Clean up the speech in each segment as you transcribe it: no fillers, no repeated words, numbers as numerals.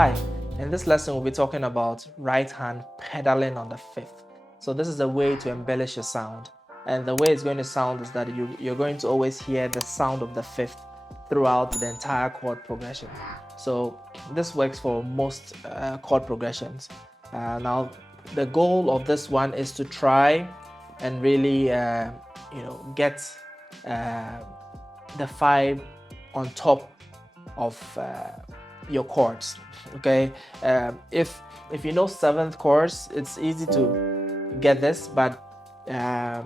Hi, in this lesson we'll be talking about right hand pedaling on the fifth. So this is a way to embellish your sound, and the way it's going to sound is that you're going to always hear the sound of the fifth throughout the entire chord progression. So this works for most chord progressions. Now the goal of this one is to try and really get the five on top of your chords. Okay, if you know seventh chords, it's easy to get this, but at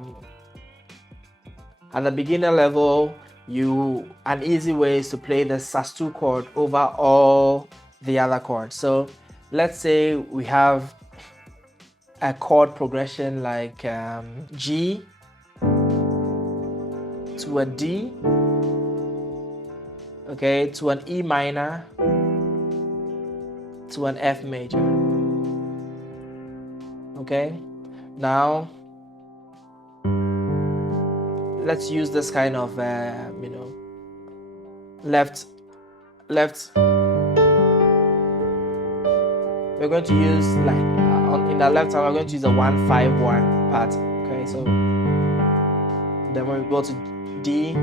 the beginner level, an easy way is to play the sus2 chord over all the other chords. So let's say we have a chord progression like G to a D, okay, to an E minor, to an F major. Okay, now let's use this kind of left. We're going to use like in the left hand we're going to use a 1-5-1 pattern. Okay, so then when we go to D,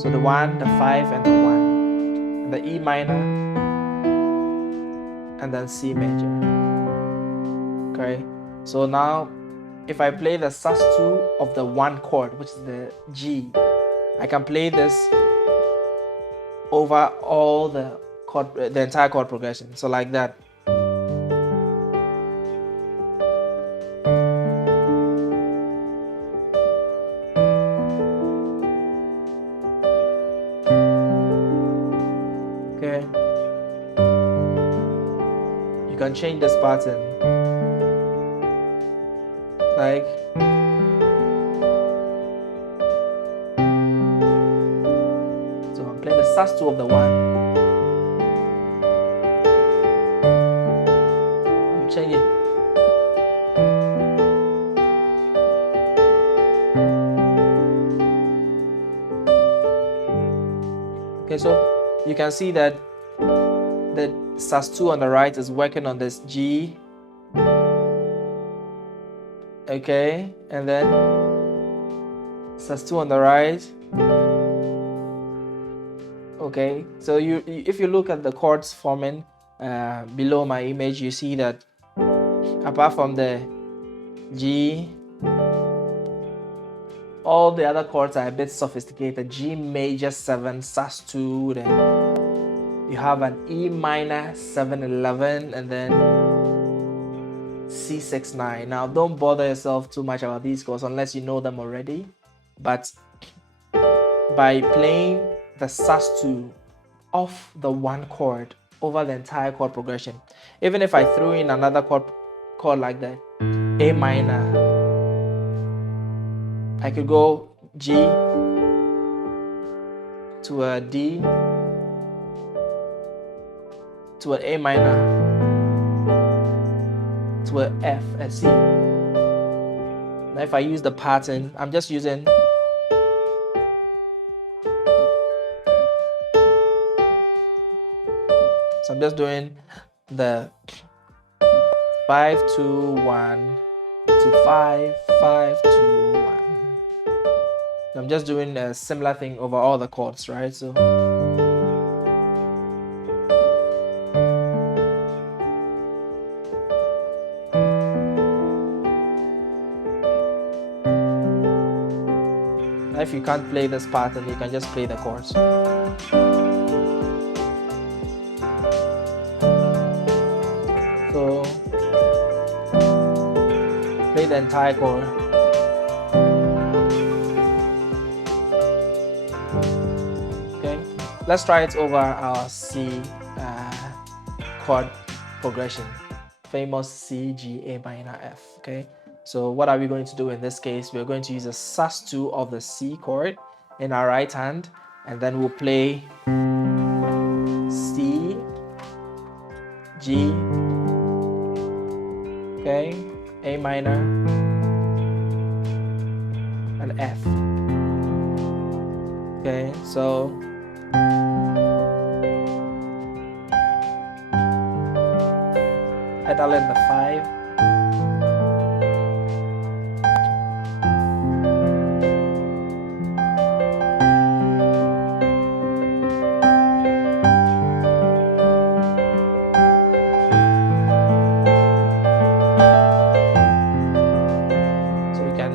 so the 1, the 5, and the 1, the E minor, and then C major. Okay, so now if I play the sus2 of the 1 chord, which is the G, I can play this over all the entire chord progression. So like that. Okay, you can change this pattern like so. I'm playing the sus2 of the 1. I'm changing. Okay, so you can see that the sus2 on the right is working on this G. Okay, and then sus2 on the right. Okay, so if you look at the chords forming below my image, you see that apart from the G, all the other chords are a bit sophisticated. G major 7, sus2, then you have an E minor 7-11, and then C6-9. Now don't bother yourself too much about these chords unless you know them already, but by playing the sus2 off the 1 chord over the entire chord progression, even if I threw in another chord like that, A minor, I could go G to a D to an A minor to a F, a C. Now if I use the pattern, I'm just using so I'm just doing the 5-2-1 to 5-5-2-1. I'm just doing a similar thing over all the chords, right? So if you can't play this pattern, you can just play the chords. So play the entire chord. Okay, let's try it over our C chord progression, famous C, G, A minor, F. Okay, so what are we going to do in this case? We're going to use a sus2 of the C chord in our right hand, and then we'll play C, G, okay, A minor, and F. Okay, so pedaling the 5. So you can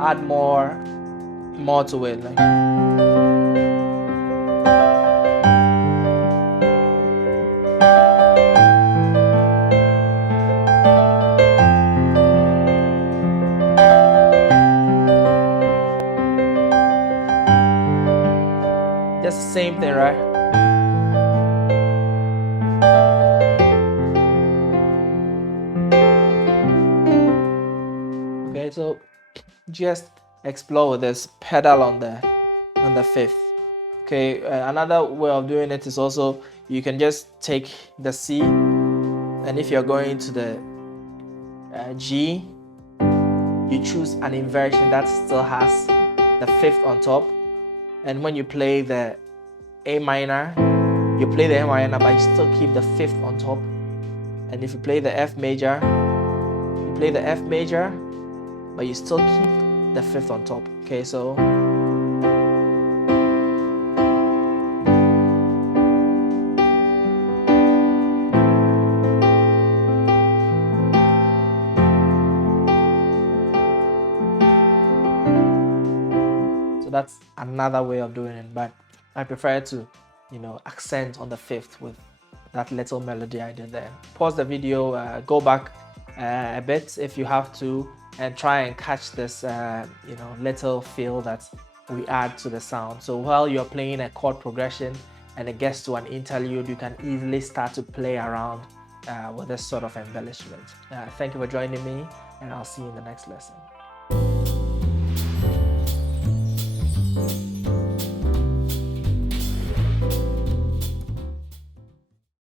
add more to it, like. Just the same thing, right? Okay, so just explore with this pedal on the 5th. Okay, another way of doing it is also you can just take the C, and if you're going to the G, you choose an inversion that still has the 5th on top, and when you play the A minor, you play the A minor but you still keep the 5th on top. And if you play the F major, you play the F major but you still keep the 5th on top. Okay, so that's another way of doing it, but I prefer to, accent on the 5th with that little melody I did there. Pause the video, go back a bit if you have to, and try and catch this, little feel that we add to the sound. So while you're playing a chord progression and it gets to an interlude, you can easily start to play around with this sort of embellishment. Thank you for joining me, and I'll see you in the next lesson.